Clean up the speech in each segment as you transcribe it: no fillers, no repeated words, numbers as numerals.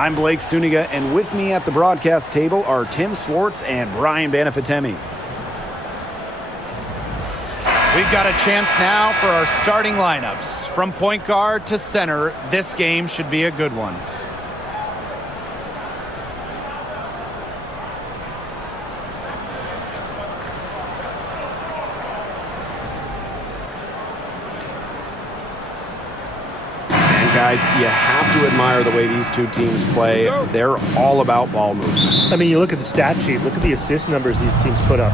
I'm Blake Suniga, and with me at the broadcast table are Tim Swartz and Brian Banafitemi. We've got a chance now for our starting lineups. From point guard to center, this game should be a good one. Guys, you have to admire the way these two teams play. They're all about ball moves. I mean, you look at the stat sheet, look at the assist numbers these teams put up.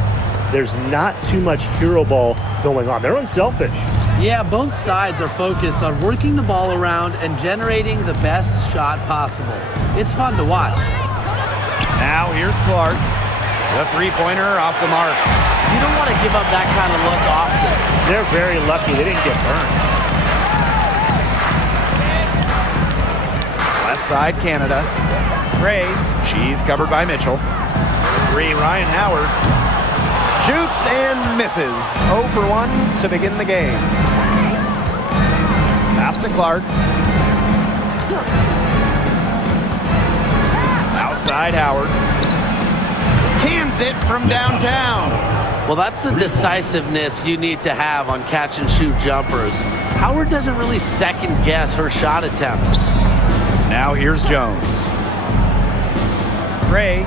There's not too much hero ball going on. They're unselfish. Yeah, both sides are focused on working the ball around and generating the best shot possible. It's fun to watch. Now here's Clark. The three-pointer off the mark. You don't want to give up that kind of look often. They're very lucky they didn't get burned. Left side, Canada. Gray, she's covered by Mitchell. Three, Ryan Howard. Shoots and misses. 0 for 1 to begin the game. Pass to Clark. Outside, Howard. Cans it from downtown. Well, that's the decisiveness you need to have on catch-and-shoot jumpers. Howard doesn't really second-guess her shot attempts. Now here's Jones. Gray.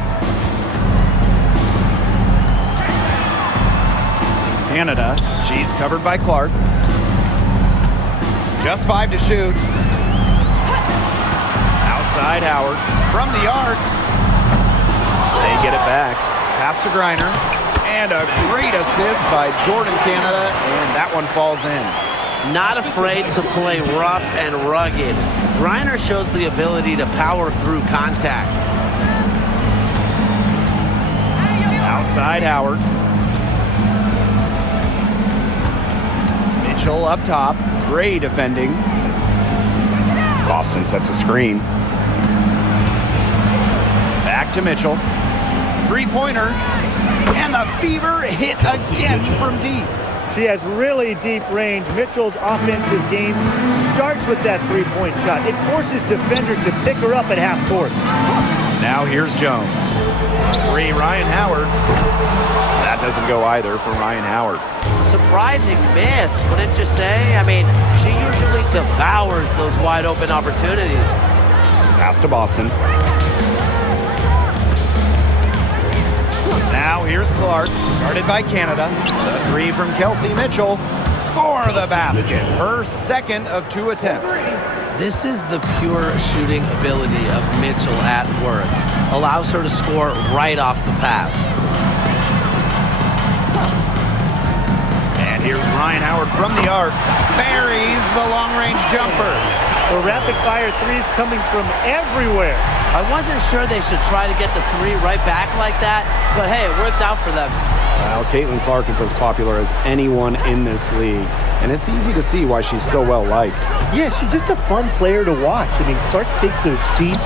Canada. She's covered by Clark. Just 5 to shoot. Outside Howard. From the arc. They get it back. Pass to Griner. And a great assist by Jordan Canada. And that one falls in. Not afraid to play rough and rugged. Griner shows the ability to power through contact. Outside Howard. Mitchell up top. Gray defending. Boston sets a screen. Back to Mitchell. Three-pointer. And the fever hit again from deep. She has really deep range. Mitchell's offensive game starts with that three-point shot. It forces defenders to pick her up at half court. Now here's Jones. Three, Ryan Howard. That doesn't go either for Ryan Howard. Surprising miss, wouldn't you say? I mean, she usually devours those wide open opportunities. Pass to Boston. Now here's Clark, guarded by Canada. The three from Kelsey Mitchell. Score the basket. Her second of 2 attempts. This is the pure shooting ability of Mitchell at work. Allows her to score right off the pass. And here's Ryan Howard from the arc. Buries the long-range jumper. The rapid-fire threes coming from everywhere. I wasn't sure they should try to get the three right back like that, but hey, it worked out for them. Well, Caitlin Clark is as popular as anyone in this league, and it's easy to see why she's so well liked. Yeah, she's just a fun player to watch. I mean, Clark takes those deep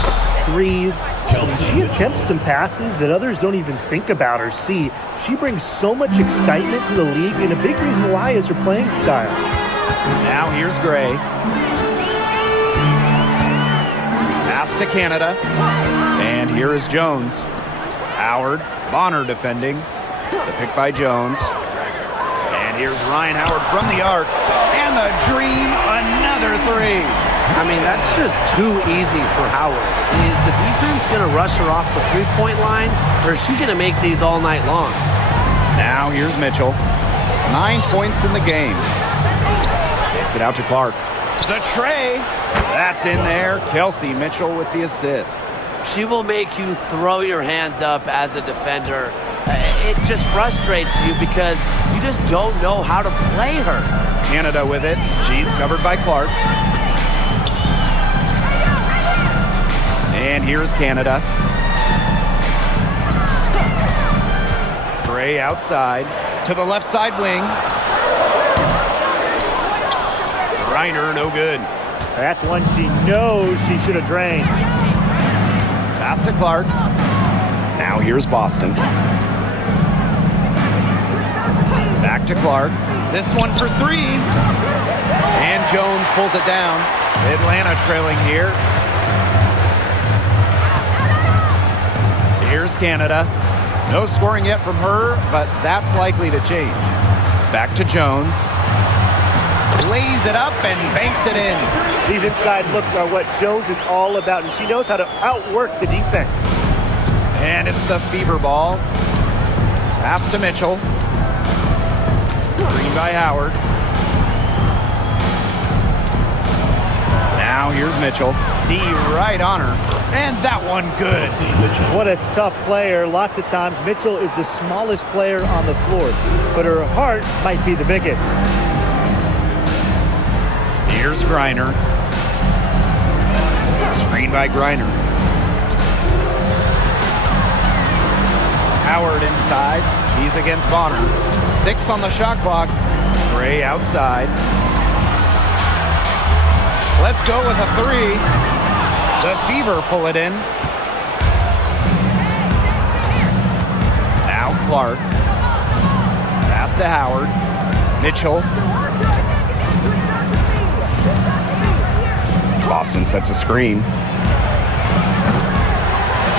threes, and she attempts some passes that others don't even think about or see. She brings so much excitement to the league, and a big reason why is her playing style. Now here's Gray. Pass to Canada. And here is Jones. Howard, Bonner defending. The pick by Jones. And here's Ryan Howard from the arc. And the dream, another three. I mean, that's just too easy for Howard. Is the defense going to rush her off the three-point line, or is she going to make these all night long? Now here's Mitchell. 9 points in the game. Takes it out to Clark. The tray. That's in there. Kelsey Mitchell with the assist. She will make you throw your hands up as a defender. It just frustrates you because you just don't know how to play her. Canada with it. She's covered by Clark. And here's Canada. Gray outside to the left side wing. Griner, no good. That's one she knows she should have drained. Pass to Clark. Now here's Boston. Back to Clark. This one for three. And Jones pulls it down. Atlanta trailing here. Here's Canada. No scoring yet from her, but that's likely to change. Back to Jones. Lays it up and banks it in. These inside looks are what Jones is all about, and she knows how to outwork the defense. And it's the fever ball. Pass to Mitchell. Screen by Howard. Now here's Mitchell. D right on her. And that one good. What a tough player. Lots of times Mitchell is the smallest player on the floor, but her heart might be the biggest. Here's Griner. Screen by Griner. Howard inside. She's against Bonner. 6 on the shot clock. Gray outside. Let's go with a 3. The Fever pull it in. Now Clark. Pass to Howard. Mitchell. Boston sets a screen.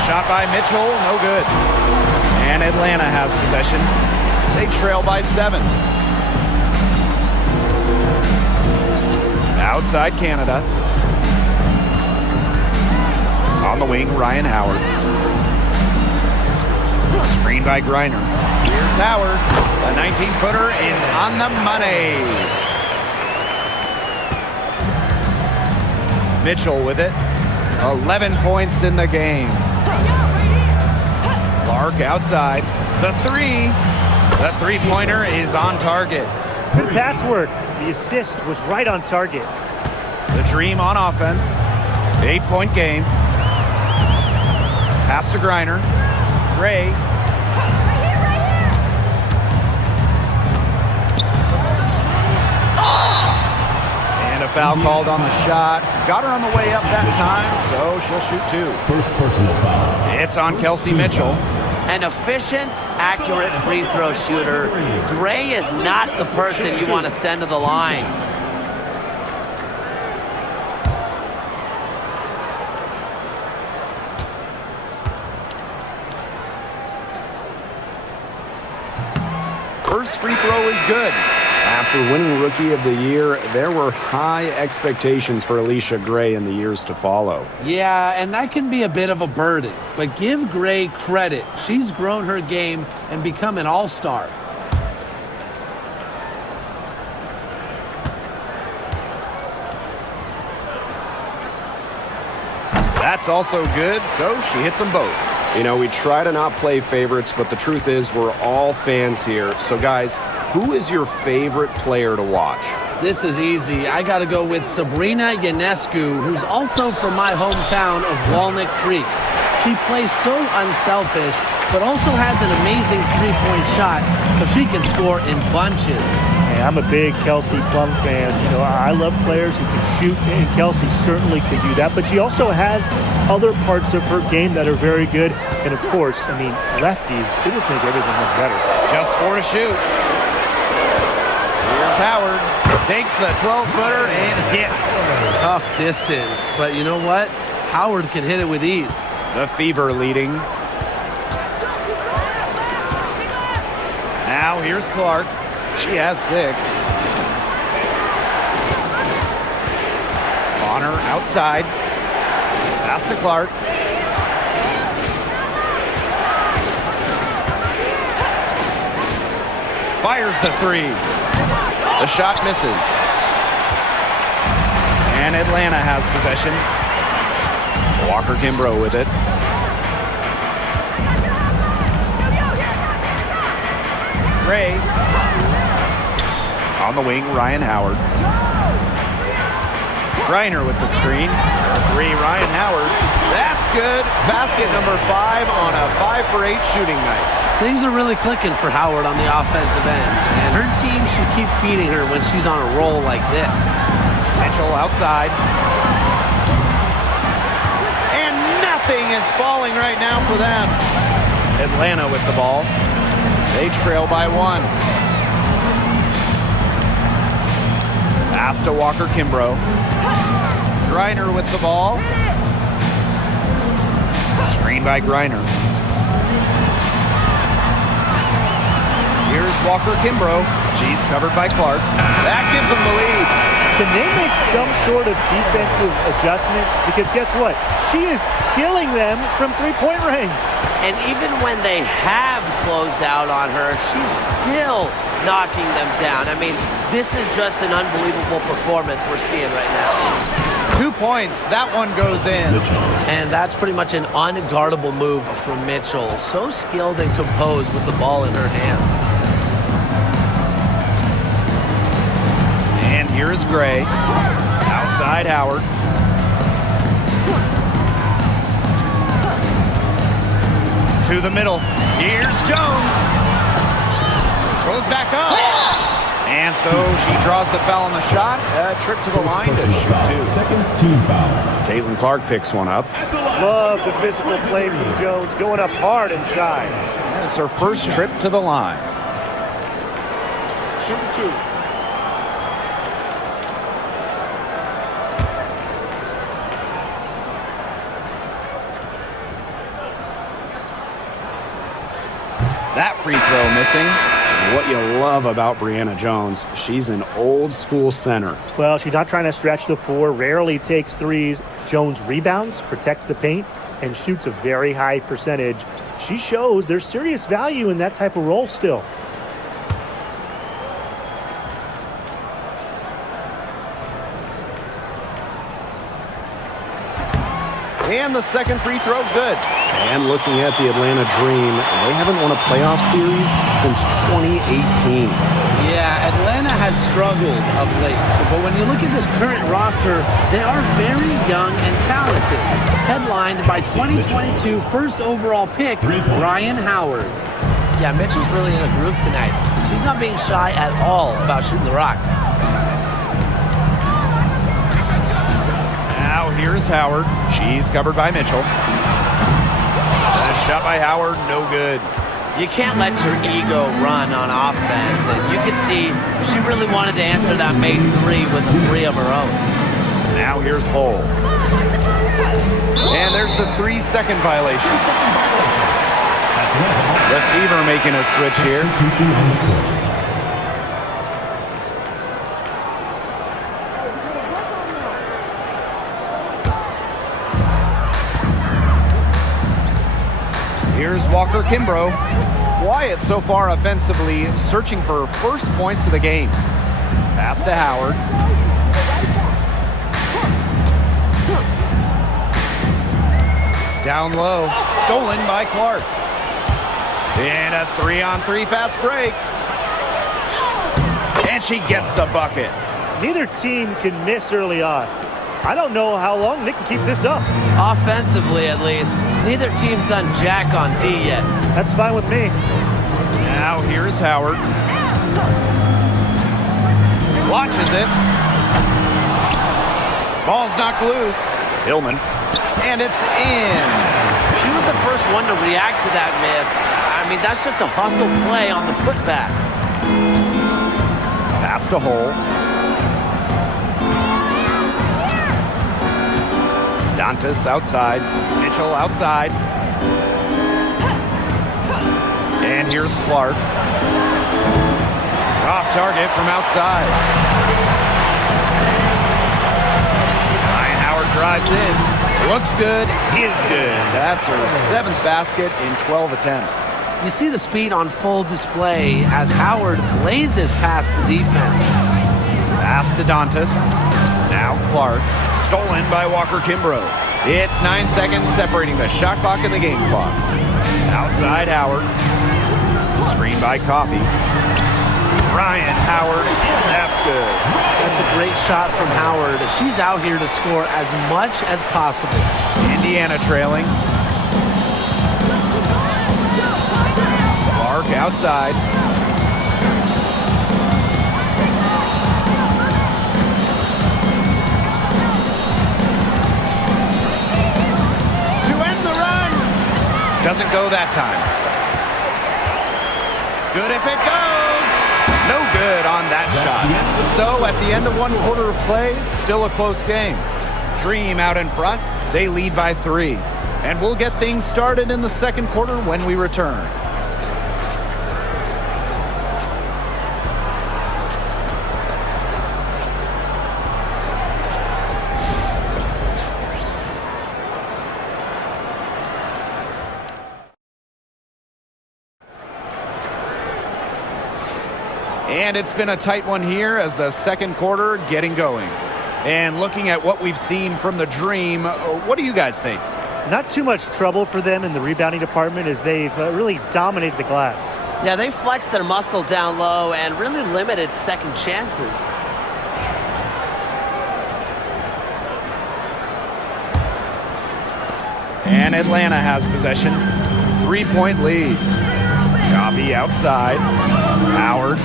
Shot by Mitchell, no good. And Atlanta has possession. They trail by 7. Outside Canada. On the wing, Ryan Howard. Screen by Griner. Here's Howard. The 19-footer is on the money. Mitchell with it. 11 points in the game. Clark outside. The 3. The three-pointer is on target. Good pass work. The assist was right on target. The Dream on offense. 8-point game. Pass to Griner. Gray. And a foul called on the shot. Got her on the way up that time, so she'll shoot 2. First personal foul. It's on Kelsey Mitchell. An efficient, accurate free throw shooter. Gray is not the person you want to send to the line. First free throw is good. After winning Rookie of the Year, there were high expectations for Alicia Gray in the years to follow. Yeah, and that can be a bit of a burden. But give Gray credit. She's grown her game and become an all-star. That's also good, so she hits them both. You know, we try to not play favorites, but the truth is we're all fans here. So, guys, who is your favorite player to watch? This is easy. I got to go with Sabrina Ionescu, who's also from my hometown of Walnut Creek. She plays so unselfish, but also has an amazing three-point shot, so she can score in bunches. Hey, I'm a big Kelsey Plum fan. You know, I love players who can shoot, and Kelsey certainly can do that. But she also has other parts of her game that are very good. And of course, I mean, lefties, they just make everything look better. Just 4 to shoot. Here's Howard. Takes the 12-footer and hits. Tough distance, but you know what? Howard can hit it with ease. The Fever leading. Now here's Clark. She has 6. Bonner outside. Pass to Clark. Fires the 3. The shot misses. And Atlanta has possession. Walker Kimbrough with it. Gray. On the wing, Ryan Howard. Griner with the screen. 3, Ryan Howard. That's good. Basket number 5 on a 5-for-8 shooting night. Things are really clicking for Howard on the offensive end, and her team should keep feeding her when she's on a roll like this. Mitchell outside. And nothing is falling right now for them. Atlanta with the ball. They trail by 1. Pass to Walker Kimbrough. Griner with the ball. Screen by Griner. Here's Walker Kimbrough. She's covered by Clark. That gives them the lead. Can they make some sort of defensive adjustment? Because guess what? She is killing them from three-point range. And even when they have closed out on her, she's still knocking them down. I mean, this is just an unbelievable performance we're seeing right now. 2 points. That one goes in. And that's pretty much an unguardable move from Mitchell. So skilled and composed with the ball in her hands. And here is Gray. Outside Howard. To the middle. Here's Jones. Goes back up. And so she draws the foul on the shot. A trip to the line to shoot two. Second team foul. Caitlin Clark picks one up. Love the physical play from Jones, going up hard inside. It's her first trip to the line. Shoot two. That free throw missing. What you love about Brianna Jones, she's an old school center. Well, she's not trying to stretch the floor, rarely takes threes. Jones rebounds, protects the paint, and shoots a very high percentage. She shows there's serious value in that type of role still. And the second free throw, good. And looking at the Atlanta Dream, they haven't won a playoff series since 2018. Yeah, Atlanta has struggled of late, but when you look at this current roster, they are very young and talented. Headlined by 2022 first overall pick, Ryan Howard. Yeah, Mitchell's really in a groove tonight. She's not being shy at all about shooting the rock. Now here's Howard. She's covered by Mitchell. Shot by Howard, no good. You can't let your ego run on offense, and you can see she really wanted to answer that made three with a three of her own. Now here's Hull. And there's the 3-second violation. The Fever making a switch here. Here's Walker Kimbrough. Wyatt so far offensively searching for first points of the game. Pass to Howard. Down low. Stolen by Clark. And a 3-on-3 fast break. And she gets the bucket. Neither team can miss early on. I don't know how long they can keep this up. Offensively, at least. Neither team's done jack on D yet. That's fine with me. Now here's Howard. Watches it. Ball's knocked loose. Hillman. And it's in. She was the first one to react to that miss. I mean, that's just a hustle play on the putback. Pass to Hull. Dantas outside. Mitchell outside. And here's Clark. Off target from outside. Ryan Howard drives in. Looks good, is good. That's her 7th basket in 12 attempts. You see the speed on full display as Howard blazes past the defense. Pass to Dantas. Now Clark. Stolen by Walker Kimbrough. It's 9 seconds separating the shot clock and the game clock. Outside Howard. Screen by Coffey. Ryan Howard, and that's good. That's a great shot from Howard. She's out here to score as much as possible. Indiana trailing. Clark outside. To end the run. Doesn't go that time. Good if it goes. No good on that shot. So at the end of 1 quarter of play, still a close game. Dream out in front. They lead by 3. And we'll get things started in the second quarter when we return. And it's been a tight one here as the second quarter getting going. And looking at what we've seen from the Dream, what do you guys think? Not too much trouble for them in the rebounding department as they've really dominated the glass. Yeah, they flexed their muscle down low and really limited second chances. And Atlanta has possession. 3-point lead. Coffee outside. Howard.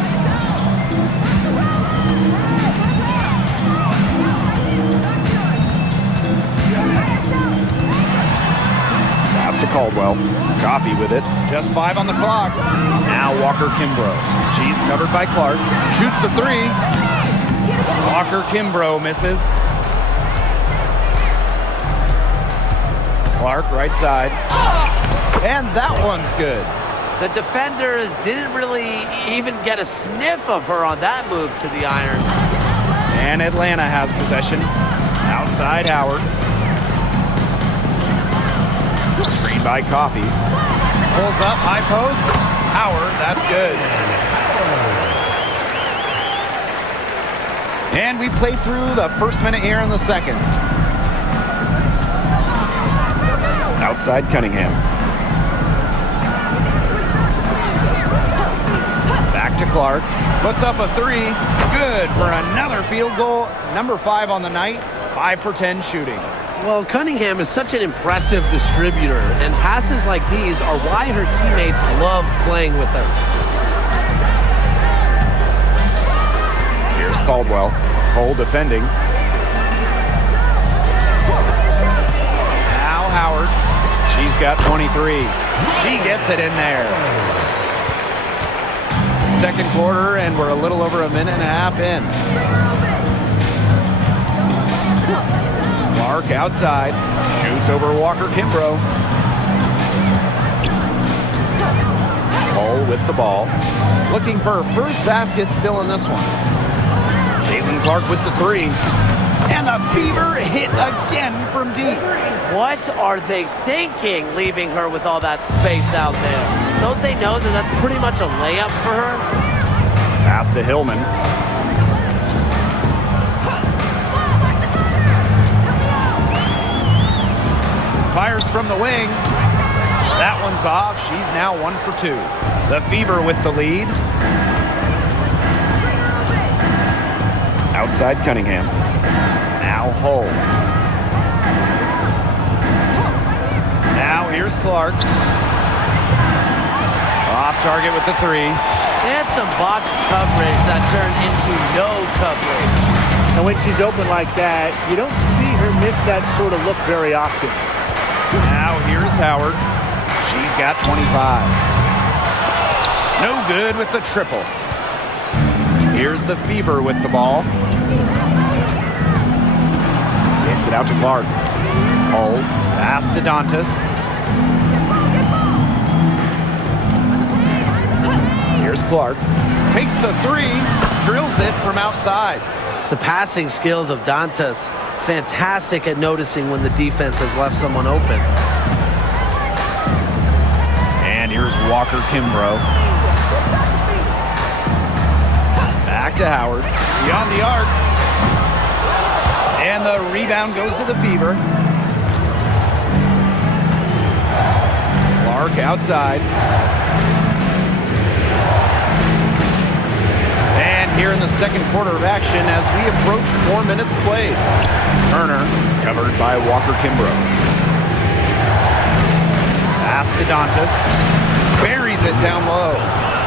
Pass to Caldwell. Coffee with it. Just 5 on the clock. Now Walker Kimbrough. She's covered by Clark. Shoots the 3. Walker Kimbrough misses. Clark, right side. And that one's good. The defenders didn't really even get a sniff of her on that move to the iron. And Atlanta has possession. Outside Howard. Screen by Coffee. Pulls up, high post. Howard, that's good. And we played through the first minute here in the second. Outside Cunningham. Back to Clark. Puts up a 3. Good for another field goal. Number 5 on the night. 5 for 10 shooting. Well, Cunningham is such an impressive distributor, and passes like these are why her teammates love playing with her. Here's Caldwell. Cole defending. Now Howard. She's got 23. She gets it in there. Second quarter, and we're a little over a minute and a half in. Clark outside. Shoots over Walker Kimbrough. Cole with the ball. Looking for her first basket still in this one. Caitlin Clark with the 3. And the Fever hit again from deep. What are they thinking, leaving her with all that space out there? Don't they know that that's pretty much a layup for her? Pass to Hillman. Fires from the wing. That one's off. She's now 1 for 2. The Fever with the lead. Outside Cunningham. Now Hull. Now here's Clark. Off target with the 3. And some botched coverage that turned into no coverage. And when she's open like that, you don't see her miss that sort of look very often. Now here's Howard. She's got 25. No good with the triple. Here's the Fever with the ball. Kicks it out to Clark. Hull. Pass to Dantas. Here's Clark. Takes the 3. Drills it from outside. The passing skills of Dantas, fantastic at noticing when the defense has left someone open. And here's Walker Kimbrough. Back to Howard. Beyond the arc. And the rebound goes to the Fever. Clark outside. And here in the second quarter of action as we approach 4 minutes played. Turner covered by Walker Kimbrough. Pass to Dantas. Buries it down low.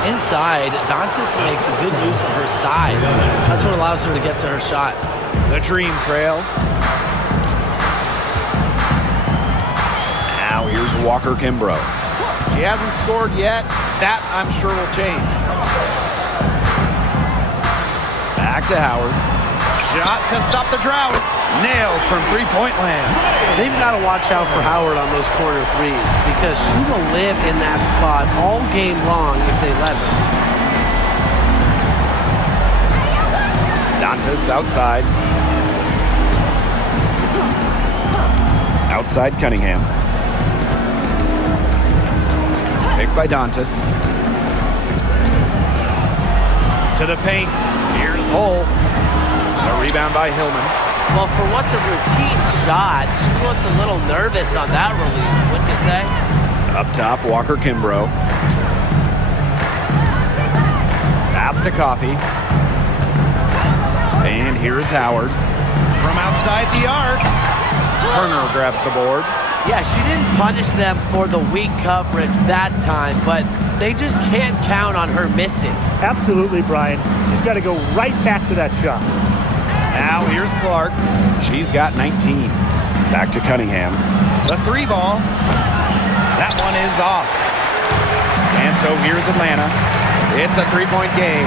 Inside, Dantas makes a good use of her size. That's what allows her to get to her shot. The Dream trail. Now here's Walker Kimbrough. She hasn't scored yet. That, I'm sure, will change. Back to Howard. Shot to stop the drought. Nailed from three-point land. They've got to watch out for Howard on those corner threes because she will live in that spot all game long if they let her. Dantas outside. Outside Cunningham. Picked by Dantas. To the paint. Here's Hull. A rebound by Hillman. Well, for what's a routine shot, she looked a little nervous on that release, wouldn't you say? Up top, Walker Kimbrough. Pass to Coffey. And here's Howard. From outside the arc. Turner grabs the board. Yeah, she didn't punish them for the weak coverage that time, but they just can't count on her missing. Absolutely, Brian. She's got to go right back to that shot. Now here's Clark. She's got 19. Back to Cunningham. The 3 ball. That one is off. And so here's Atlanta. It's a 3-point game.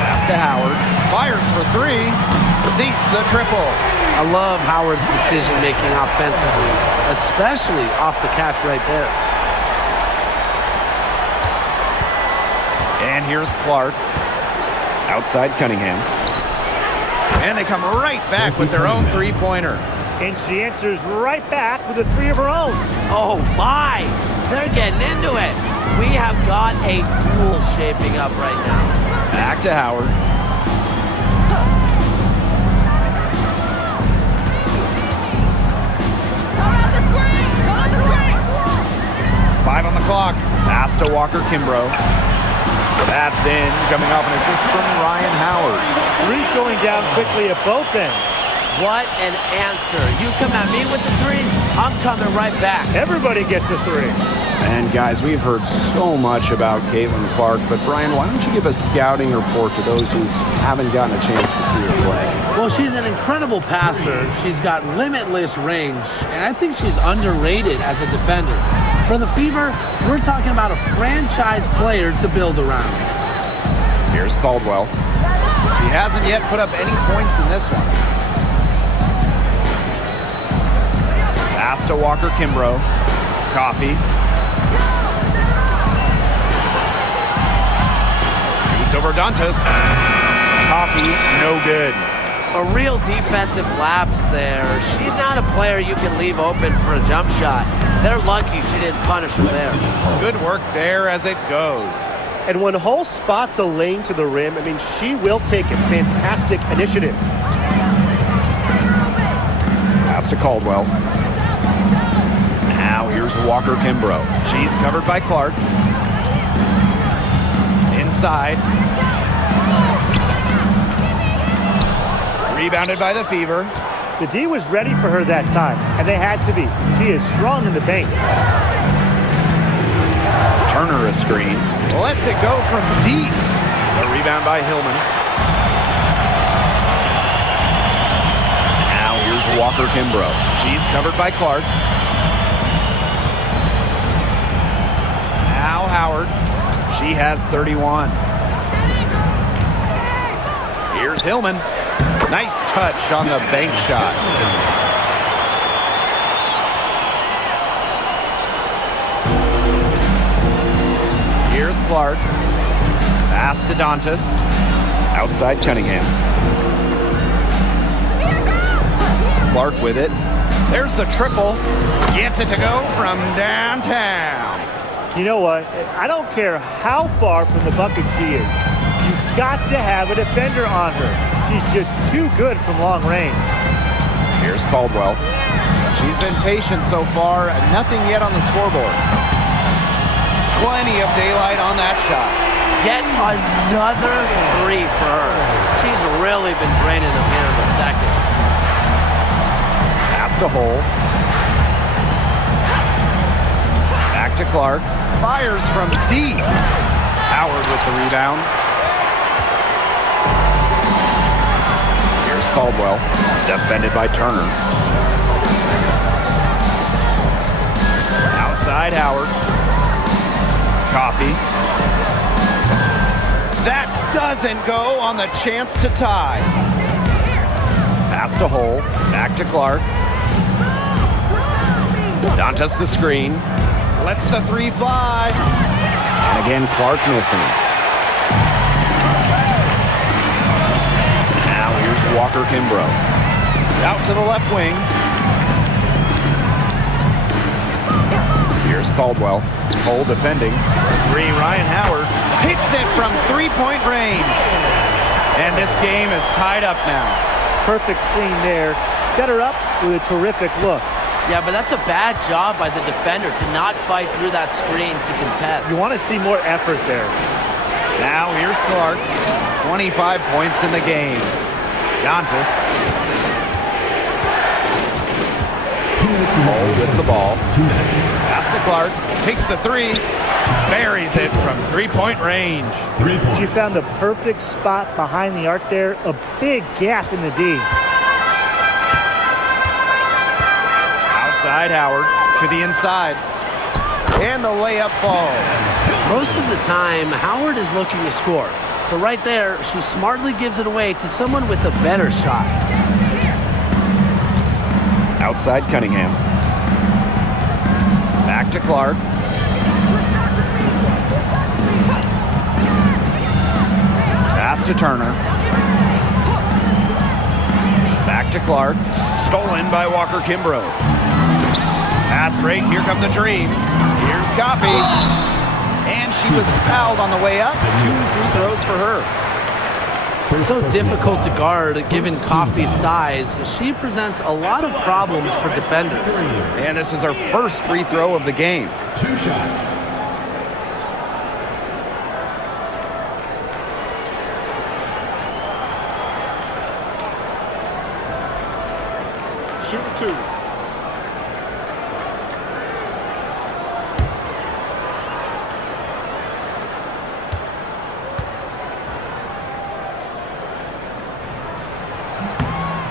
Pass to Howard. Fires for 3. Sinks the triple. I love Howard's decision-making offensively, especially off the catch right there. And here's Clark. Outside Cunningham. And they come right back with their own 3-pointer. And she answers right back with a 3 of her own. Oh my, they're getting into it. We have got a duel shaping up right now. Back to Howard. Five on the clock. Pass to Walker Kimbrough. That's in. Coming off an assist from Ryan Howard. 3's going down quickly at both ends. What an answer. You come at me with the 3, I'm coming right back. Everybody gets a 3. And guys, we've heard so much about Caitlin Clark, but Brian, why don't you give a scouting report to those who haven't gotten a chance to see her play? Well, she's an incredible passer. She's got limitless range, and I think she's underrated as a defender. For the Fever, we're talking about a franchise player to build around. Here's Caldwell. He hasn't yet put up any points in this one. Pass to Walker Kimbrough. Coffey. Shoots over Dantas. Coffey, no good. A real defensive lapse there. She's not a player you can leave open for a jump shot. They're lucky she didn't punish her there. Good work there as it goes. And when Hull spots a lane to the rim, I mean, she will take a fantastic initiative. Pass to Caldwell. Now here's Walker Kimbrough. She's covered by Clark. Inside. Rebounded by the Fever. The D was ready for her that time, and they had to be. She is strong in the paint. Turner a screen. Lets it go from deep. A rebound by Hillman. Now here's Walker Kimbrough. She's covered by Clark. Now Howard. She has 31. Here's Hillman. Nice touch on the bank shot. Here's Clark. Pass to Dantas. Outside Cunningham. Clark with it. There's the triple. Gets it to go from downtown. You know what? I don't care how far from the bucket she is. You've got to have a defender on her. She's just too good from long range. Here's Caldwell. She's been patient so far. Nothing yet on the scoreboard. Plenty of daylight on that shot. Yet another 3 for her. She's really been draining them here in the second. Pass to Hull. Back to Clark. Fires from deep. Howard with the rebound. Here's Caldwell. Defended by Turner. Outside Howard. Coffey. That doesn't go on the chance to tie. Pass to Hull. Back to Clark. Dantas the screen. Lets the 3 fly. And again, Clark missing. Now here's Walker Kimbrough. Out to the left wing. Here's Caldwell. Cole defending. 3, Ryan Howard hits it from three-point range. And this game is tied up now. Perfect screen there. Set her up with a terrific look. Yeah, but that's a bad job by the defender to not fight through that screen to contest. You want to see more effort there. Now here's Clark. 25 points in the game. Dantas. Cole with the ball. Pass to Clark. Takes the 3. Buries it from three-point range. 3 points. She found the perfect spot behind the arc there. A big gap in the D. Outside Howard to the inside. And the layup falls. Most of the time, Howard is looking to score. But right there, she smartly gives it away to someone with a better shot. Outside Cunningham. Back to Clark. Pass to Turner. Back to Clark. Stolen by Walker Kimbrough. Pass break. Here come the Dream. Here's Coffey. And she was fouled on the way up. 2 free throws for her. So difficult to guard given Coffey's size. She presents a lot of problems for defenders. And this is her first free throw of the game. 2 shots. Shooting 2.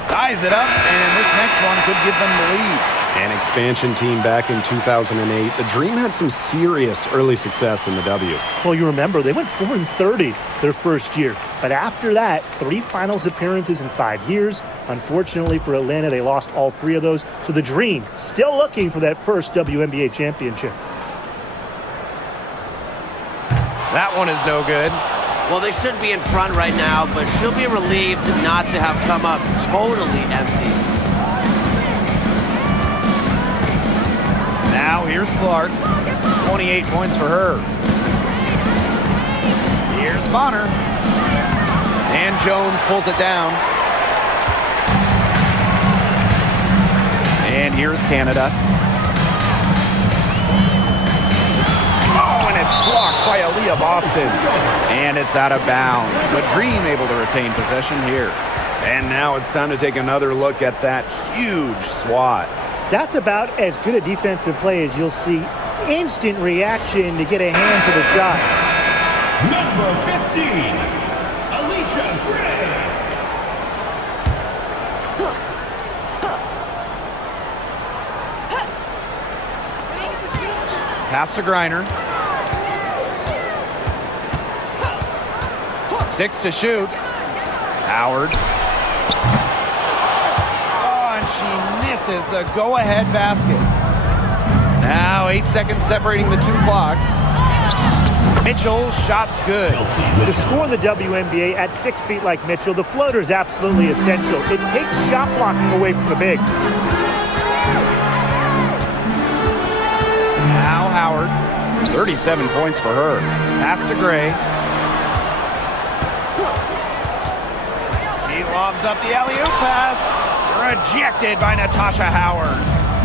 Ties it up, and this next one could give them the lead. An expansion team back in 2008. The Dream had some serious early success in the W. Well, you remember, they went 4-30 their first year. But after that, 3 finals appearances in 5 years. Unfortunately for Atlanta, they lost all 3 of those. So the Dream still looking for that first WNBA championship. That one is no good. Well, they should be in front right now, but she'll be relieved not to have come up totally empty. Now here's Clark. 28 points for her. Here's Bonner. And Jones pulls it down. And here's Canada. Oh, and it's blocked by Aaliyah Boston. And it's out of bounds. The Dream able to retain possession here. And now it's time to take another look at that huge swat. That's about as good a defensive play as you'll see. Instant reaction to get a hand to the shot. Number 15, Alicia Gray. Pass to Griner. 6 to shoot. Howard. Oh, and she misses the go-ahead basket. Now 8 seconds separating the 2 clocks. Mitchell, shot's good. To score in the WNBA at 6 feet like Mitchell, the floater is absolutely essential. It takes shot blocking away from the bigs. Now Howard, 37 points for her. Pass to Gray. She lobs up the alley-oop pass. Rejected by Natasha Howard.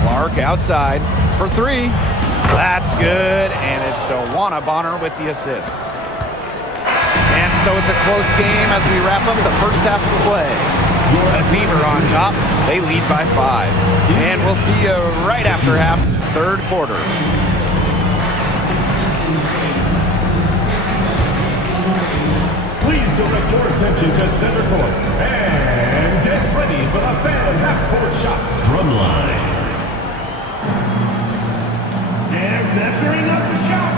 Clark outside for 3. That's good, and it's Dewana Bonner with the assist. And so it's a close game as we wrap up the first half of play. The Fever on top. They lead by 5. And we'll see you right after half, 3rd quarter. Please direct your attention to center court and get ready for the fan half-court shot drumline. And measuring up the shot.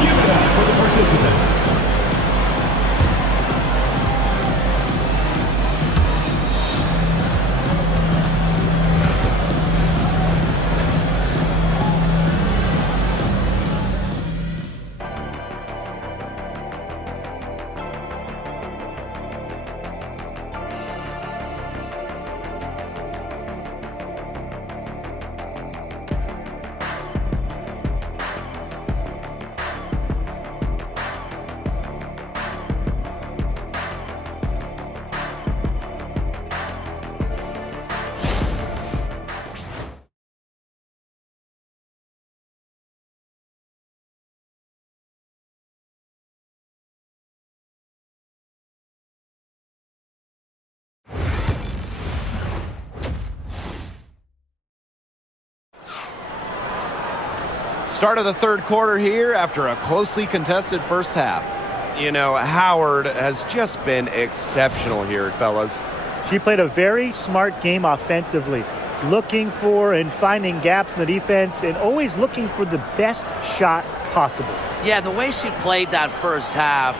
Give it up for the participants. Start of the third quarter here after a closely contested first half. You know, Howard has just been exceptional here, fellas. She played a very smart game offensively, looking for and finding gaps in the defense and always looking for the best shot possible. Yeah, the way she played that first half,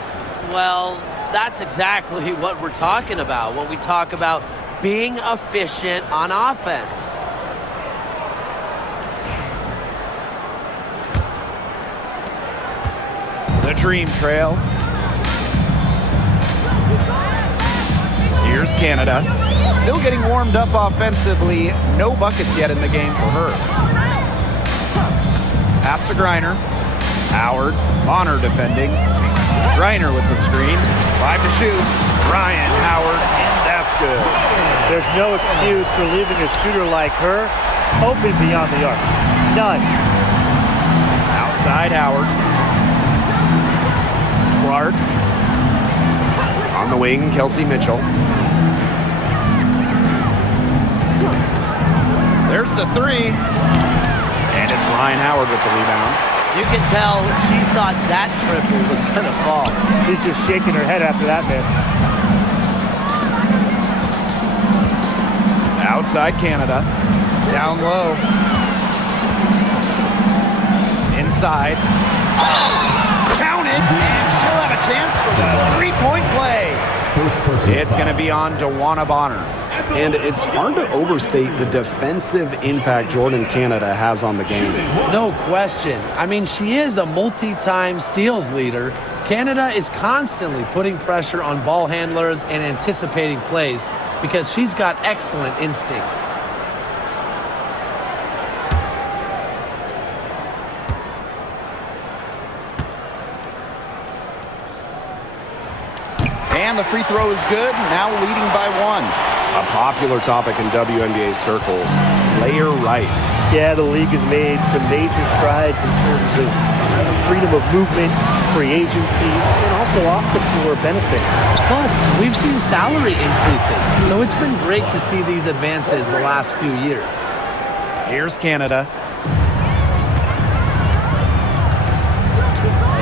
well, that's exactly what we're talking about when we talk about being efficient on offense. The dream trail. Here's Canada. Still getting warmed up offensively. No buckets yet in the game for her. Pass to Griner. Howard. Bonner defending. Griner with the screen. 5 to shoot. Ryan Howard, and that's good. There's no excuse for leaving a shooter like her open beyond the arc. None. Outside Howard. Clark. On the wing, Kelsey Mitchell. There's the three. And it's Ryan Howard with the rebound. You can tell she thought that triple was going to fall. She's just shaking her head after that miss. Outside Canada. Down low. Inside. Counted. And she'll have a chance for the three-point play. It's going to be on DeWanna Bonner. And it's hard to overstate the defensive impact Jordan Canada has on the game. No question. I mean, she is a multi-time steals leader. Canada is constantly putting pressure on ball handlers and anticipating plays because she's got excellent instincts. And the free throw is good, now leading by 1. A popular topic in WNBA circles, player rights. Yeah, the league has made some major strides in terms of freedom of movement, free agency, and also off-the-floor benefits. Plus, we've seen salary increases, so it's been great to see these advances the last few years. Here's Canada.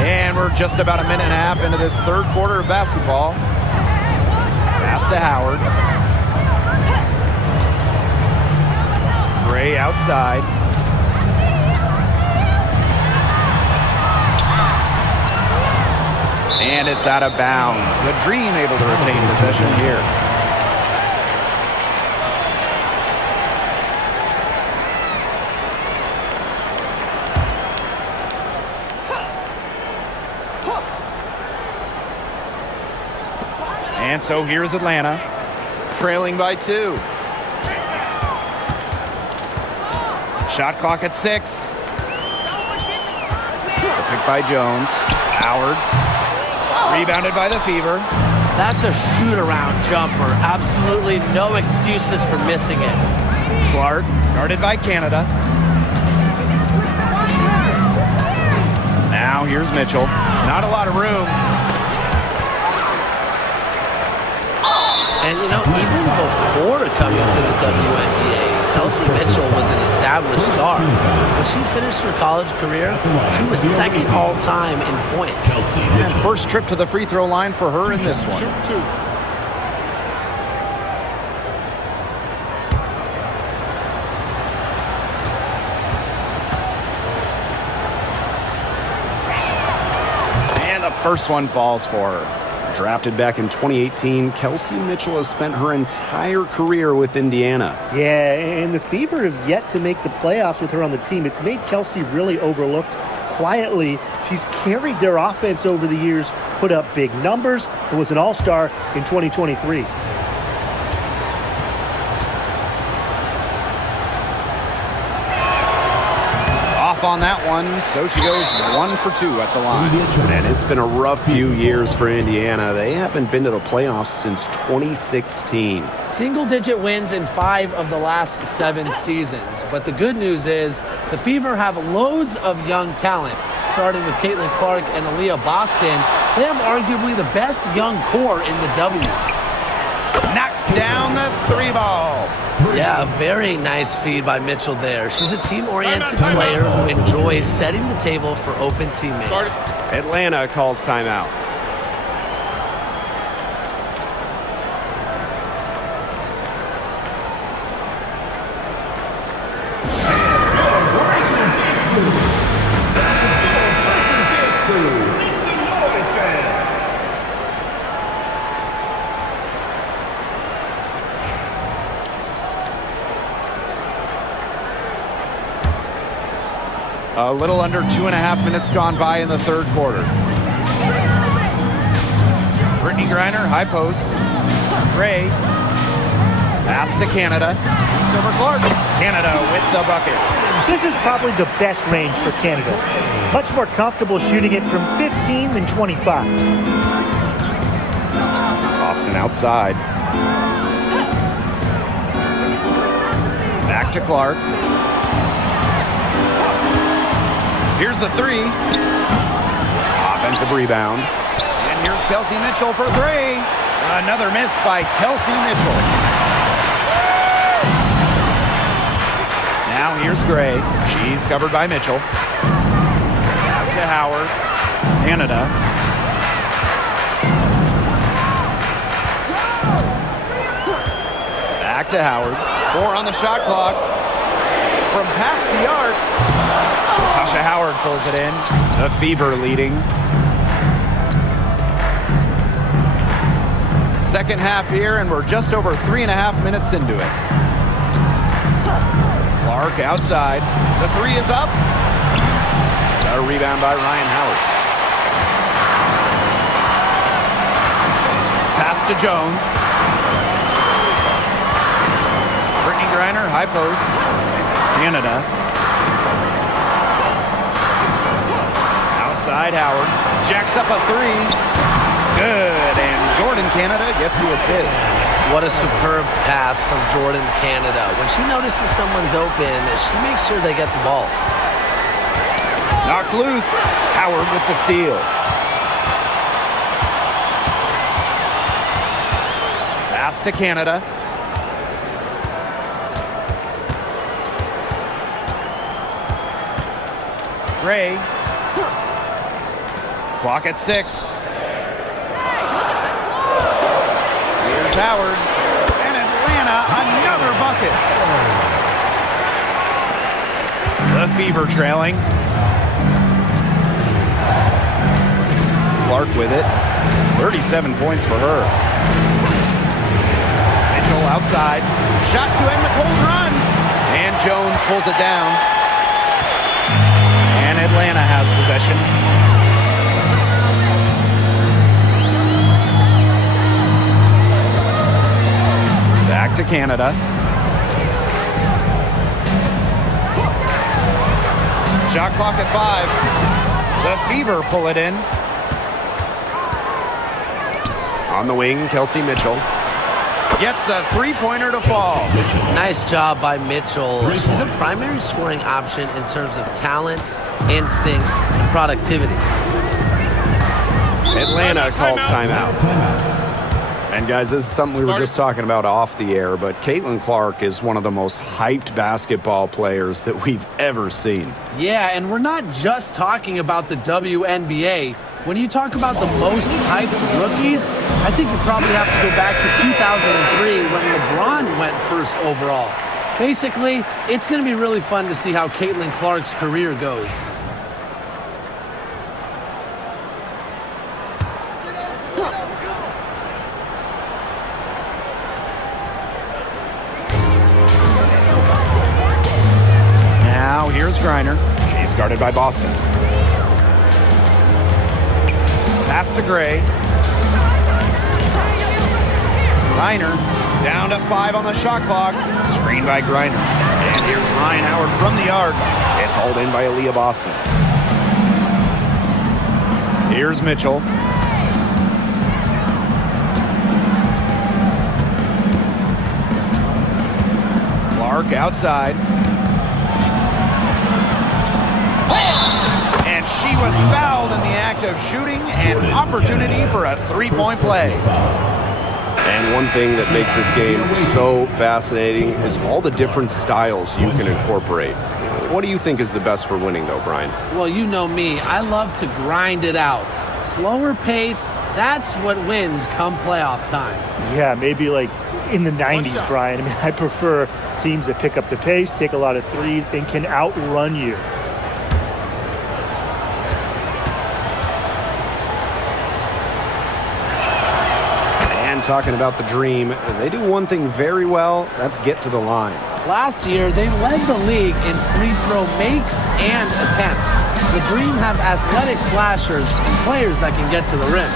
And we're just about a minute and a half into this third quarter of basketball. Pass to Howard. Gray outside. And it's out of bounds. The Dream able to retain possession here. And so here's Atlanta, trailing by 2. Shot clock at 6. The pick by Jones. Howard. Rebounded by the Fever. That's a shoot-around jumper. Absolutely no excuses for missing it. Clark, guarded by Canada. Now here's Mitchell. Not a lot of room. And, you know, even before coming to the WNBA, Kelsey Mitchell was an established star. When she finished her college career, she was second all-time in points. And first trip to the free throw line for her in this one. And the first one falls for her. Drafted back in 2018, Kelsey Mitchell has spent her entire career with Indiana. Yeah, and the Fever have yet to make the playoffs with her on the team. It's made Kelsey really overlooked. Quietly, she's carried their offense over the years, put up big numbers, and was an all-star in 2023. On that one, so she goes 1 for 2 at the line. And it's been a rough few years for Indiana. They haven't been to the playoffs since 2016. Single-digit wins in 5 of the last 7 seasons. But the good news is the Fever have loads of young talent. Starting with Caitlin Clark and Aaliyah Boston, they have arguably the best young core in the W. Knocks down the 3 ball. Yeah, a very nice feed by Mitchell there. She's a team-oriented player who enjoys setting the table for open teammates. Atlanta calls timeout. A little under 2.5 minutes gone by in the third quarter. Brittany Griner, high post. Gray. Pass to Canada. Over Clark. Canada with the bucket. This is probably the best range for Canada. Much more comfortable shooting it from 15 than 25. Boston outside. Back to Clark. Here's the three. Offensive rebound. And here's Kelsey Mitchell for three. Another miss by Kelsey Mitchell. Now here's Gray. She's covered by Mitchell. Out to Howard. Canada. Back to Howard. 4 on the shot clock. From past the arc. Tasha Howard pulls it in. The Fever leading. Second half here, and we're just over 3.5 minutes into it. Clark outside. The three is up. A rebound by Ryan Howard. Pass to Jones. Brittany Griner, high post. Canada. Outside Howard. Jacks up a three. Good. And Jordan Canada gets the assist. What a superb pass from Jordan Canada. When she notices someone's open, she makes sure they get the ball. Knocked loose. Howard with the steal. Pass to Canada. Gray. Clock at 6. Here's Howard. And Atlanta, another bucket. The Fever trailing. Clark with it. 37 points for her. Mitchell outside. Shot to end the cold run. And Jones pulls it down. And Atlanta has possession. Back to Canada. Shot clock at 5. The Fever pull it in. On the wing, Kelsey Mitchell. Gets a three-pointer to fall. Nice job by Mitchell. She's a primary scoring option in terms of talent, instincts, and productivity. Atlanta calls timeout. And guys, this is something we were just talking about off the air, but Caitlin Clark is one of the most hyped basketball players that we've ever seen. Yeah, and we're not just talking about the WNBA. When you talk about the most hyped rookies, I think you probably have to go back to 2003 when LeBron went first overall. Basically, it's going to be really fun to see how Caitlin Clark's career goes. Now here's Griner. She's guarded by Boston. Pass to Gray. Griner down to 5 on the shot clock. Screen by Griner. And here's Ryan Howard from the arc. It's hauled in by Aaliyah Boston. Here's Mitchell. Clark outside. And she was fouled in the act of shooting, and opportunity for a three-point play. And one thing that makes this game so fascinating is all the different styles you can incorporate. What do you think is the best for winning, though, Brian? Well, you know me. I love to grind it out. Slower pace, that's what wins come playoff time. Yeah, maybe like in the 90s, Brian. I mean, I prefer teams that pick up the pace, take a lot of threes, and can outrun you. And talking about the dream, they do one thing very well, that's get to the line. Last year, they led the league in free throw makes and attempts. The Dream have athletic slashers and players that can get to the rim.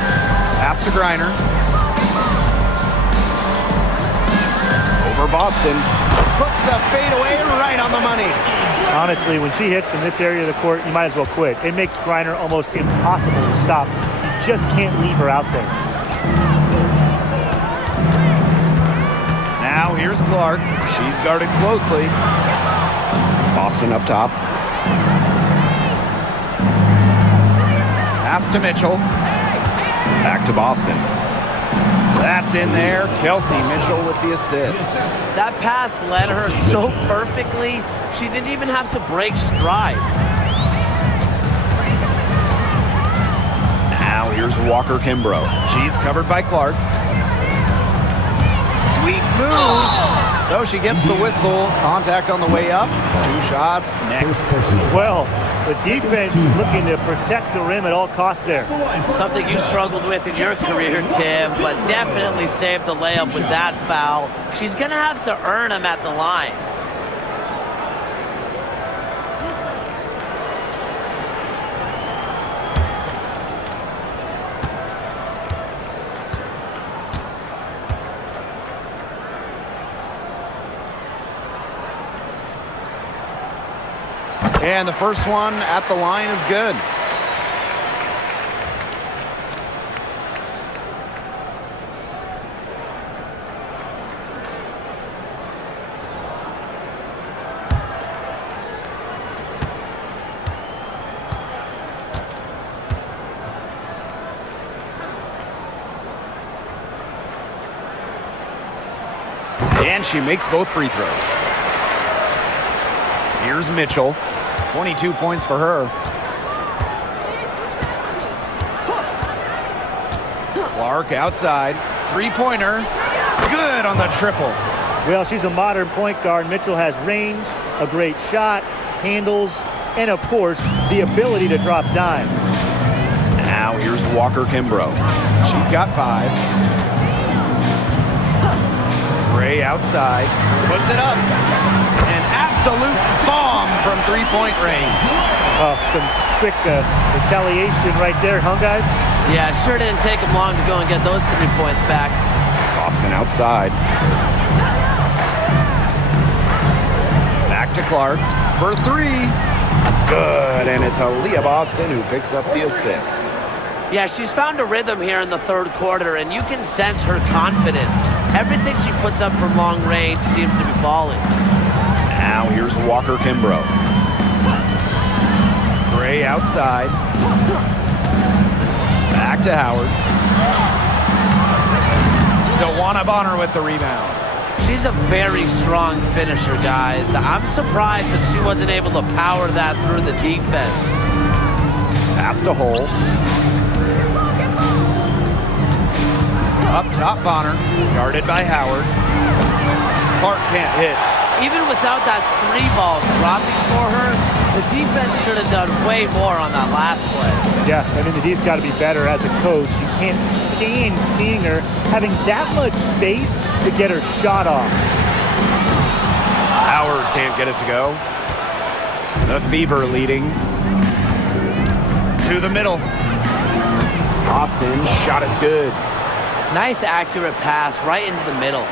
Pass to Griner. Over Boston. Puts the fadeaway right on the money. Honestly, when she hits from this area of the court, you might as well quit. It makes Griner almost impossible to stop. You just can't leave her out there. Now here's Clark. She's guarded closely. Boston up top. Pass to Mitchell. Back to Boston. That's in there. Kelsey Mitchell with the assist. That pass led her so perfectly, she didn't even have to break stride. Now here's Walker Kimbrough. She's covered by Clark. Sweet move. So she gets the whistle. Contact on the way up. 2 shots next. Well, the defense looking to protect the rim at all costs there. Something you struggled with in your career, Tim, but definitely saved the layup with that foul. She's going to have to earn them at the line. And the first one at the line is good. And she makes both free throws. Here's Mitchell. 22 points for her. Clark outside. Three-pointer. Good on the triple. Well, she's a modern point guard. Mitchell has range, a great shot, handles, and of course, the ability to drop dimes. Now here's Walker Kimbrough. She's got 5. Gray outside. Puts it up. An absolute bomb from three-point range. Oh, some quick retaliation right there, huh, guys? Yeah, sure didn't take them long to go and get those 3 points back. Boston outside. Back to Clark for 3. Good, and it's Aaliyah Boston who picks up the assist. Yeah, she's found a rhythm here in the third quarter, and you can sense her confidence. Everything she puts up from long range seems to be falling. Now here's Walker Kimbrough. Gray outside. Back to Howard. DeWanna Bonner with the rebound. She's a very strong finisher, guys. I'm surprised that she wasn't able to power that through the defense. Pass to Hole. Up top, Bonner. Guarded by Howard. Clark can't hit. Even without that 3 ball dropping for her, the defense should have done way more on that last play. Yeah, I mean, the D's got to be better as a coach. You can't stand seeing her having that much space to get her shot off. Howard can't get it to go. The Fever leading. To the middle. Boston, shot is good. Nice accurate pass right into the middle.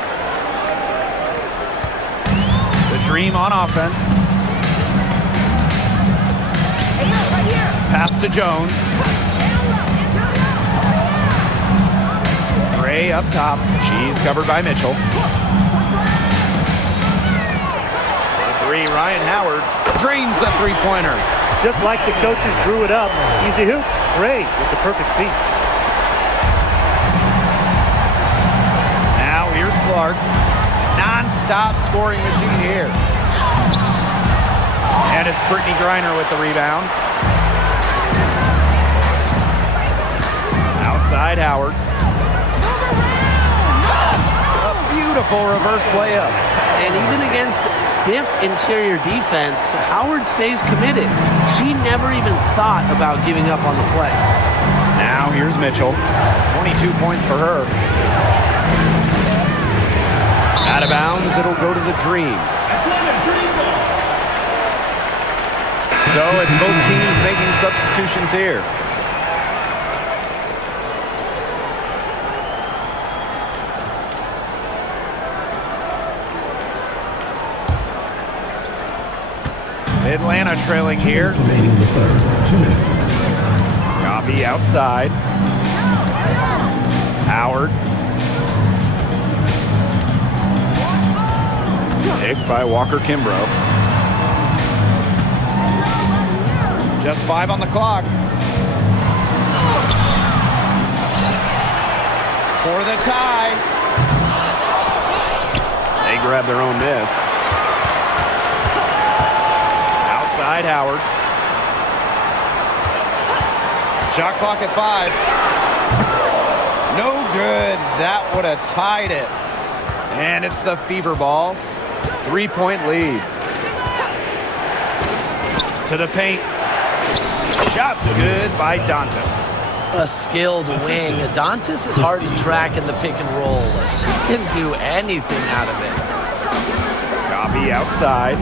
The Dream on offense. Pass to Jones. Gray up top. She's covered by Mitchell. For 3, Ryan Howard drains the three-pointer. Just like the coaches drew it up. Easy hoop. Gray with the perfect feet. Clark. Non-stop scoring machine here. And it's Brittany Griner with the rebound. Outside Howard. A beautiful reverse layup. And even against stiff interior defense, Howard stays committed. She never even thought about giving up on the play. Now here's Mitchell. 22 points for her. Out of bounds, it'll go to the Dream. So it's both teams making substitutions here. Atlanta trailing here. Remaining in the third. 2 minutes. Coffee outside. Howard. Picked by Walker Kimbrough. Just 5 on the clock. For the tie. They grab their own miss. Outside Howard. Shot clock at 5. No good. That would have tied it. And it's the Fever ball. 3-point lead. To the paint. Shots good by Dantas. A skilled wing. Dantas is hard to track in the pick and roll. She can do anything out of it. Coffee outside.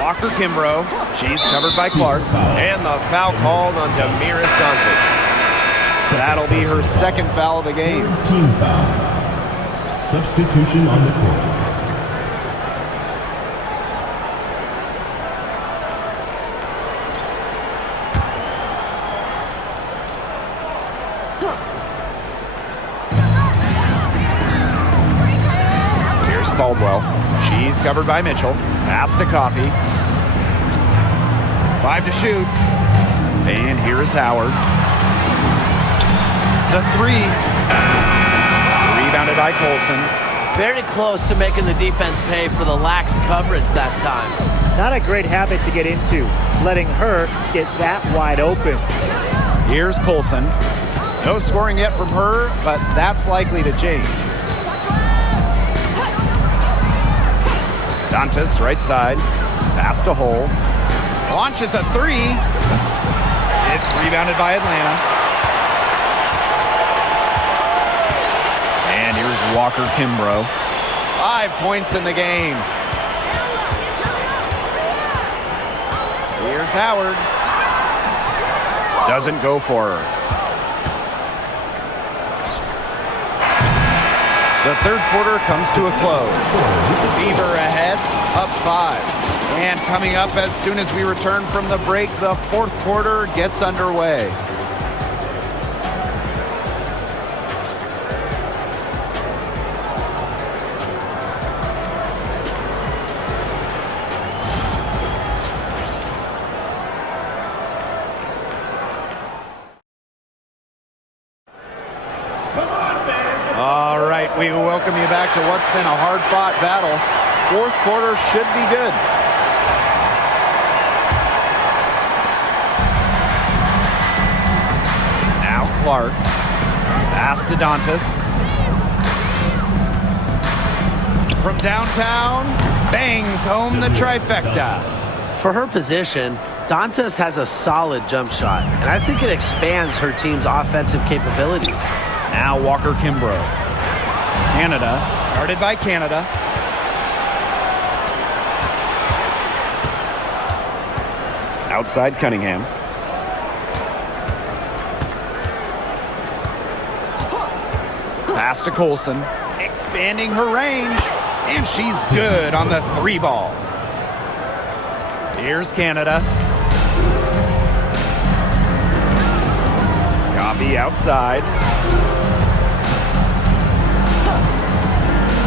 Walker Kimbrough. She's covered by Clark. And the foul called on Damiris Dantas. That'll be her second foul of the game. Team foul. Substitution on the court. Here's Caldwell. She's covered by Mitchell. Pass to Coffee. 5 to shoot. And here is Howard. The 3. Rebounded by Colson. Very close to making the defense pay for the lax coverage that time. Not a great habit to get into, letting her get that wide open. Here's Colson. No scoring yet from her, but that's likely to change. Dantas, right side. Pass to Hole. Launches a 3. It's rebounded by Atlanta. And here's Walker Kimbrough. 5 points in the game. Here's Howard. Doesn't go for her. The third quarter comes to a close. Fever ahead, up 5. And coming up as soon as we return from the break, the fourth quarter gets underway. All right, we welcome you back to what's been a hard-fought battle. Fourth quarter should be good. Now Clark. Pass to Dantas. From downtown, bangs home the trifecta. For her position, Dantas has a solid jump shot, and I think it expands her team's offensive capabilities. Now Walker Kimbrough. Canada, guarded by Canada. Outside Cunningham. Pass to Colson. Expanding her range. And she's good on the 3 ball. Here's Canada. Coffee outside.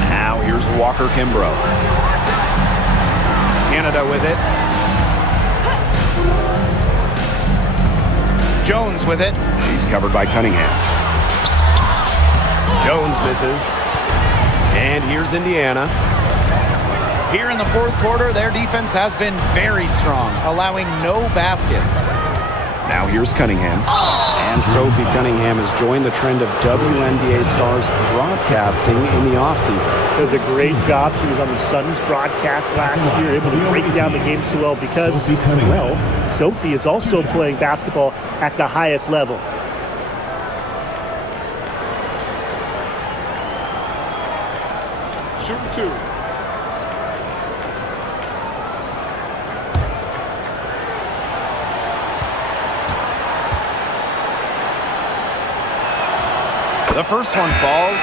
Now here's Walker Kimbrough. Canada with it. Jones with it. She's covered by Cunningham. Jones misses. And here's Indiana. Here in the fourth quarter, their defense has been very strong, allowing no baskets. Now here's Cunningham. And Sophie Cunningham has joined the trend of WNBA stars broadcasting in the offseason. Does a great job. She was on the Suns broadcast last year, able to break down the game so well because, well, Sophie is also playing basketball at the highest level. Shooting 2. The first one falls.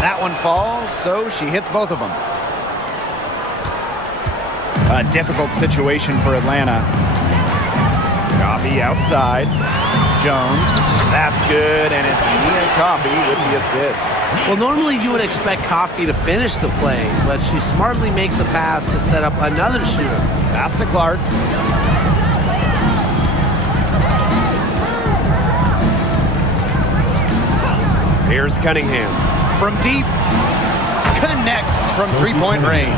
That one falls, so she hits both of them. A difficult situation for Atlanta. Coffee outside. Jones. That's good, and it's Nia Coffee with the assist. Well, normally you would expect Coffee to finish the play, but she smartly makes a pass to set up another shooter. Pass to Clark. Here's Cunningham. From deep. Connects from three-point range.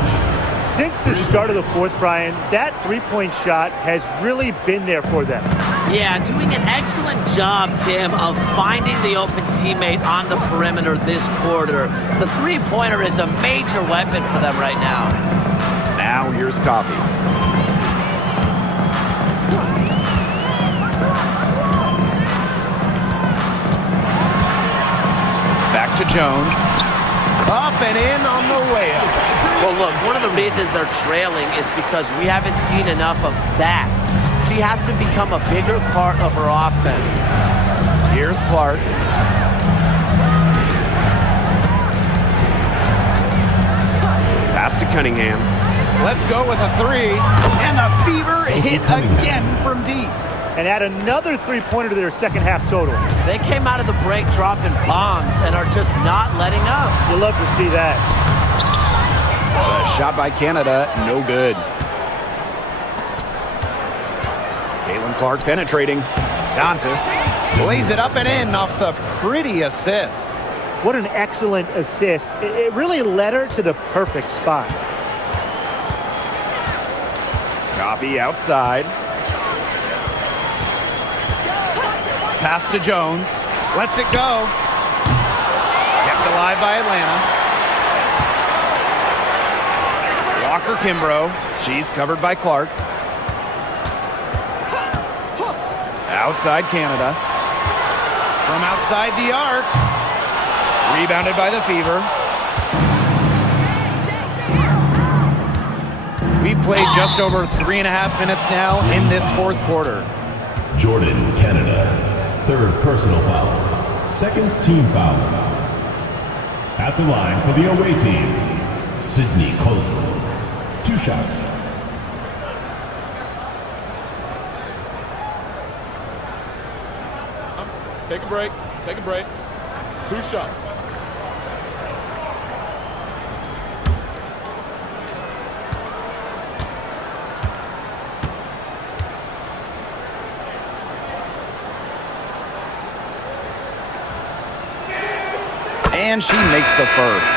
Since the start of the fourth, Brian, that three-point shot has really been there for them. Yeah, doing an excellent job, Tim, of finding the open teammate on the perimeter this quarter. The three-pointer is a major weapon for them right now. Now here's Coffee. Back to Jones. Up and in on the layup. Well, look, one of the reasons they're trailing is because we haven't seen enough of that. She has to become a bigger part of her offense. Here's Clark. Pass to Cunningham. Let's go with a three. And the Fever hit again from deep. And add another three-pointer to their second half total. They came out of the break dropping bombs and are just not letting up. You love to see that. Shot by Canada, no good. Caitlin Clark penetrating. Dantas lays it up and in off the pretty assist. What an excellent assist. It really led her to the perfect spot. Coffee outside. Pass to Jones. Lets it go. Kept alive by Atlanta. Walker Kimbrough. She's covered by Clark. Outside Canada. From outside the arc. Rebounded by the Fever. We played just over 3.5 minutes now in this fourth quarter. Jordan, Canada. Third personal foul. Second team foul. At the line for the away team, Sydney Colson. 2 shots. Take a break. Take a break. 2 shots. And she makes the first.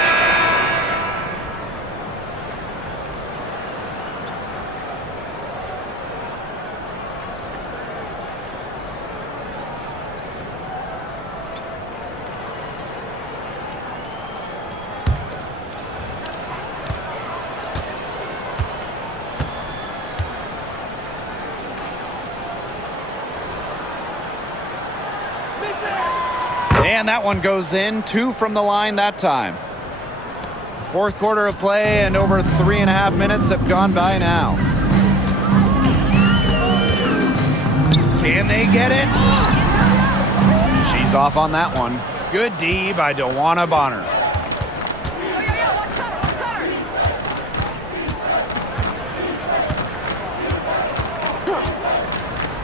And that one goes in. 2 from the line that time. Fourth quarter of play and over 3.5 minutes have gone by now. Can they get it? She's off on that one. Good D by DeWanna Bonner.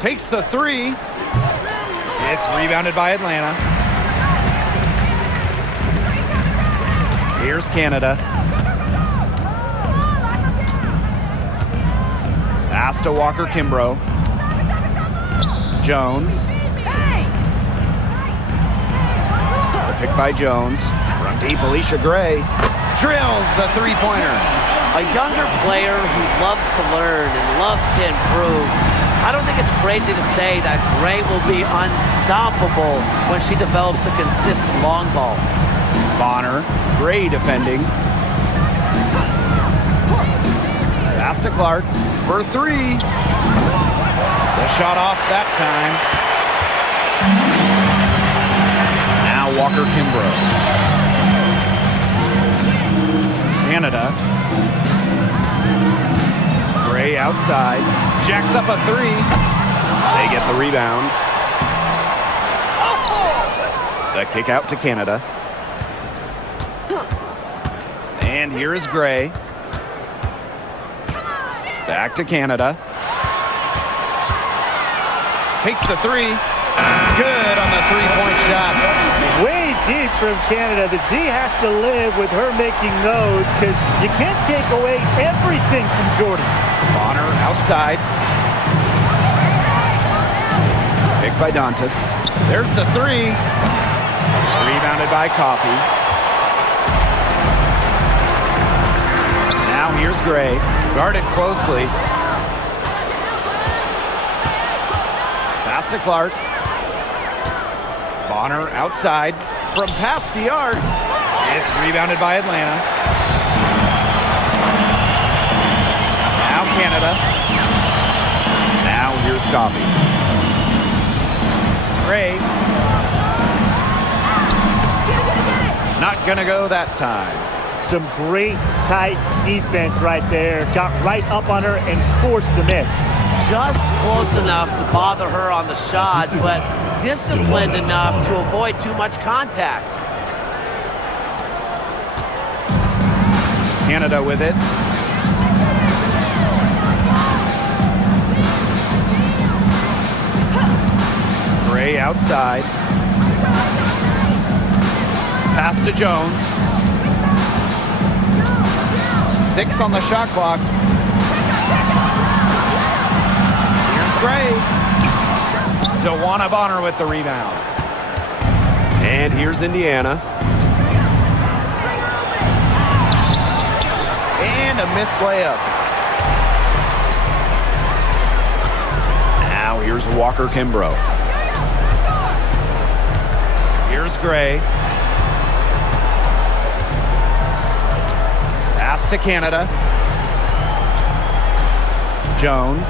Takes the 3. It's rebounded by Atlanta. Here's Canada. Pass to Walker-Kimbrough. Jones. The pick by Jones. From deep, Alicia Gray drills the three-pointer. A younger player who loves to learn and loves to improve. I don't think it's crazy to say that Gray will be unstoppable when she develops a consistent long ball. Bonner, Gray defending. Pass to Clark for three. The shot off that time. Now Walker-Kimbrough. Canada. Gray outside. Jacks up a three. They get the rebound. The kick out to Canada. And here is Gray. Back to Canada. Takes the three. Good on the three-point shot. Way deep from Canada. The D has to live with her making those because you can't take away everything from Jordan. Bonner outside. Picked by Dantas. There's the three. Rebounded by Coffey. Now here's Gray. Guarded closely. Pass to Clark. Bonner outside from past the arc. It's rebounded by Atlanta. Now Canada. Now here's Coffey. Gray. Not gonna go that time. Some great tight defense right there. Got right up on her and forced the miss. Just close enough to bother her on the shot, but disciplined enough to avoid too much contact. Canada with it. Gray outside. Pass to Jones. 6 on the shot clock. Here's Gray. DeWanna Bonner with the rebound. And here's Indiana. And a missed layup. Now here's Walker-Kimbrough. Here's Gray. Pass to Canada. Jones.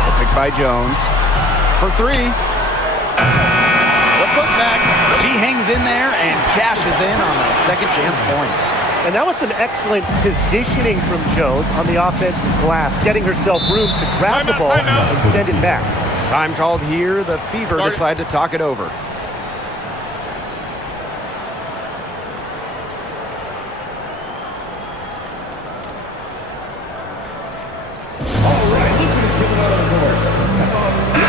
The pick by Jones. For three. The putback. She hangs in there and cashes in on the second chance points. And that was some excellent positioning from Jones on the offensive glass, getting herself room to grab the ball and send it back. Time called here. The Fever decide to talk it over.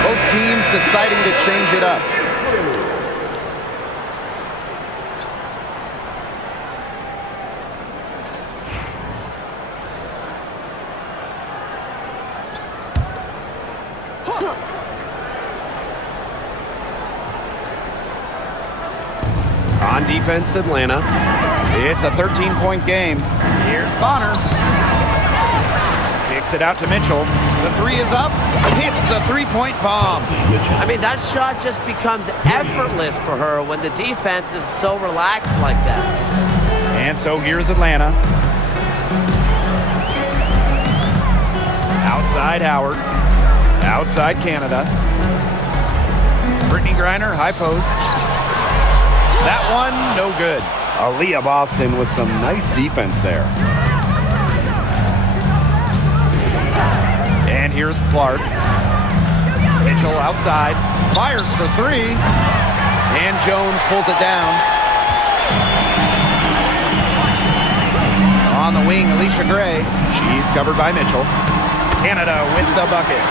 Both teams deciding to change it up. On defense, Atlanta. It's a 13-point game. Here's Bonner. Kicks it out to Mitchell. The three is up. Hits the three-point bomb. I mean, that shot just becomes effortless for her when the defense is so relaxed like that. And so here's Atlanta. Outside Howard. Outside Canada. Brittany Griner, high post. That one, no good. Aaliyah Boston with some nice defense there. And here's Clark. Mitchell outside. Fires for three. And Jones pulls it down. On the wing, Alicia Gray. She's covered by Mitchell. Canada with the bucket.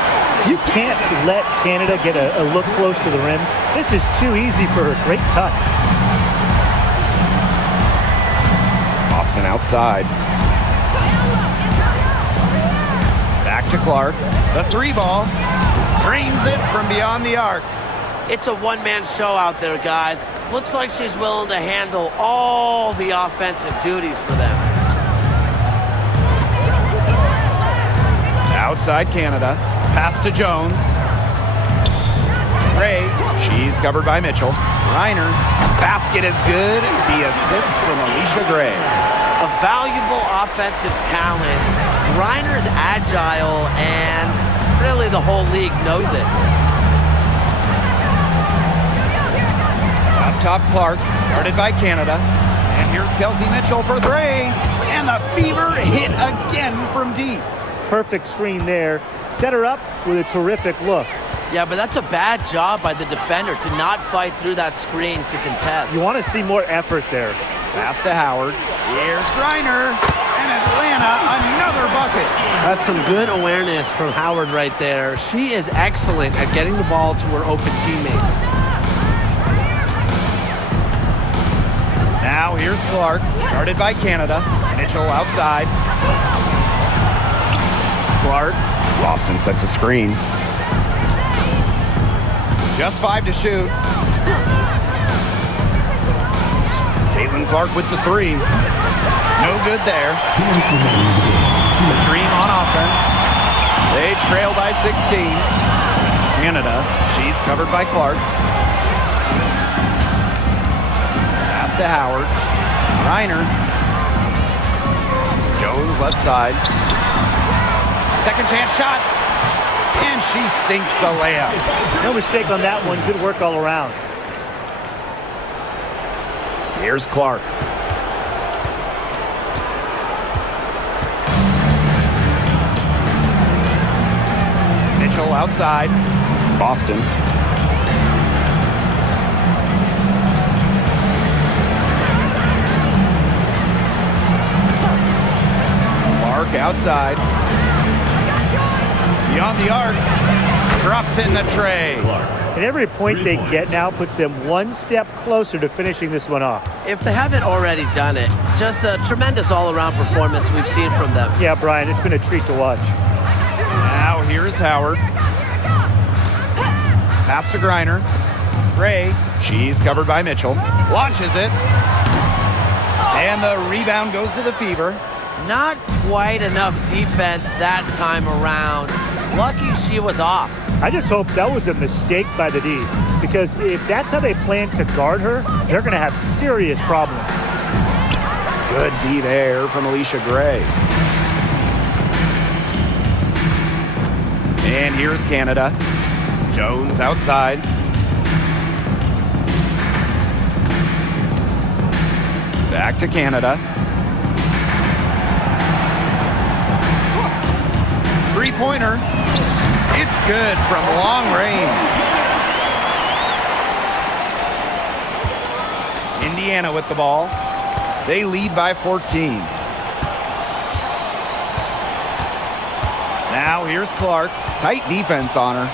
You can't let Canada get a look close to the rim. This is too easy for her. Great touch. Boston outside. Back to Clark. The 3-ball. Drains it from beyond the arc. It's a one-man show out there, guys. Looks like she's willing to handle all the offensive duties for them. Outside Canada. Pass to Jones. Ray. She's covered by Mitchell. Reiner. Basket is good. The assist from Alicia Gray. A valuable offensive talent. Reiner's agile, and really the whole league knows it. Up top, Clark, guarded by Canada. And here's Kelsey Mitchell for 3. And the fever hit again from deep. Perfect screen there. Set her up with a terrific look. Yeah, but that's a bad job by the defender to not fight through that screen to contest. You want to see more effort there. Pass to Howard. Here's Reiner. And Atlanta, another bucket. That's some good awareness from Howard right there. She is excellent at getting the ball to her open teammates. Now here's Clark, guarded by Canada. Mitchell outside. Clark. Boston sets a screen. Just 5 to shoot. Caitlin Clark with the 3. No good there. The Dream on offense. They trail by 16. Canada, she's covered by Clark. Pass to Howard. Reiner. Jones left side. Second chance shot. And she sinks the layup. No mistake on that one. Good work all around. Here's Clark. Mitchell outside. Boston. Clark outside. Beyond the arc. Drops in the tray. And every point they get now puts them one step closer to finishing this one off. If they haven't already done it, just a tremendous all-around performance we've seen from them. Yeah, Brian, it's been a treat to watch. Now here's Howard. Pass to Reiner. Ray, she's covered by Mitchell. Launches it. And the rebound goes to the Fever. Not quite enough defense that time around. Lucky she was off. I just hope that was a mistake by the D, because if that's how they plan to guard her, they're going to have serious problems. Good D there from Alicia Gray. And here's Canada. Jones outside. Back to Canada. Three-pointer. It's good from long range. Indiana with the ball. They lead by 14. Now here's Clark. Tight defense on her.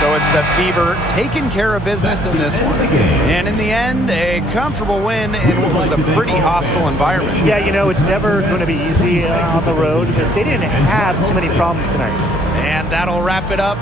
So it's the Fever taking care of business in this one. And in the end, a comfortable win in what was a pretty hostile environment. Yeah, you know, it's never going to be easy on the road, but they didn't have too many problems tonight. And that'll wrap it up